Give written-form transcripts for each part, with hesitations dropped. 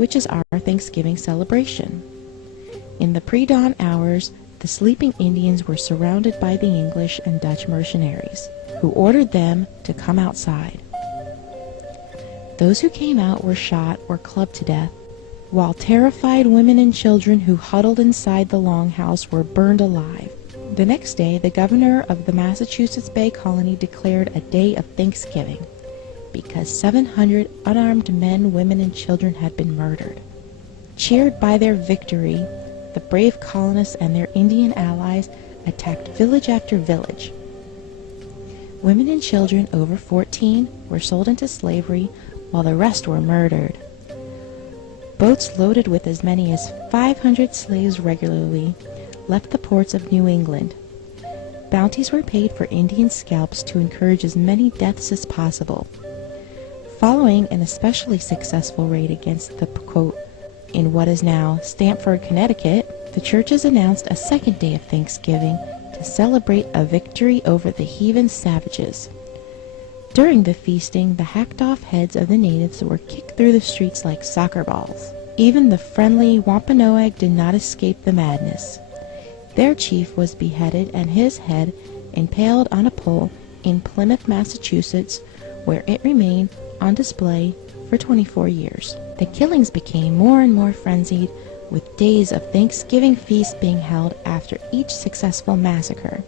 which is our Thanksgiving celebration. In the pre-dawn hours, the sleeping Indians were surrounded by the English and Dutch mercenaries, who ordered them to come outside. Those who came out were shot or clubbed to death, while terrified women and children who huddled inside the longhouse were burned alive. The next day, the governor of the Massachusetts Bay Colony declared a day of Thanksgiving, because 700 unarmed men, women, and children had been murdered. Cheered by their victory, the brave colonists and their Indian allies attacked village after village. Women and children over 14 were sold into slavery, while the rest were murdered. Boats loaded with as many as 500 slaves regularly left the ports of New England. Bounties were paid for Indian scalps to encourage as many deaths as possible. Following an especially successful raid against the, quote, in what is now Stamford, Connecticut, the churches announced a second day of Thanksgiving to celebrate a victory over the heathen savages. During the feasting, the hacked-off heads of the natives were kicked through the streets like soccer balls. Even the friendly Wampanoag did not escape the madness. Their chief was beheaded and his head impaled on a pole in Plymouth, Massachusetts, where it remained on display for 24 years. The killings became more and more frenzied, with days of Thanksgiving feasts being held after each successful massacre.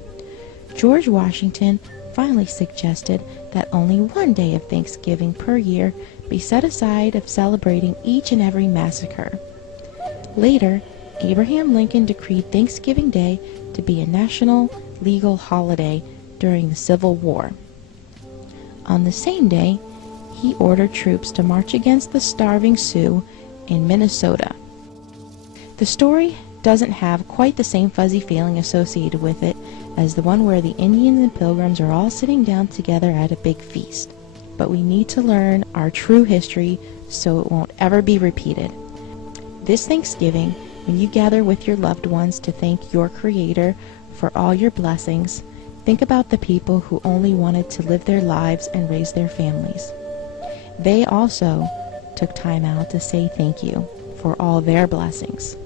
George Washington finally suggested that only one day of Thanksgiving per year be set aside of celebrating each and every massacre. Later, Abraham Lincoln decreed Thanksgiving Day to be a national legal holiday during the Civil War. On the same day, he ordered troops to march against the starving Sioux in Minnesota. The story doesn't have quite the same fuzzy feeling associated with it as the one where the Indians and Pilgrims are all sitting down together at a big feast. But we need to learn our true history so it won't ever be repeated. This Thanksgiving, when you gather with your loved ones to thank your Creator for all your blessings, think about the people who only wanted to live their lives and raise their families. They also took time out to say thank you for all their blessings.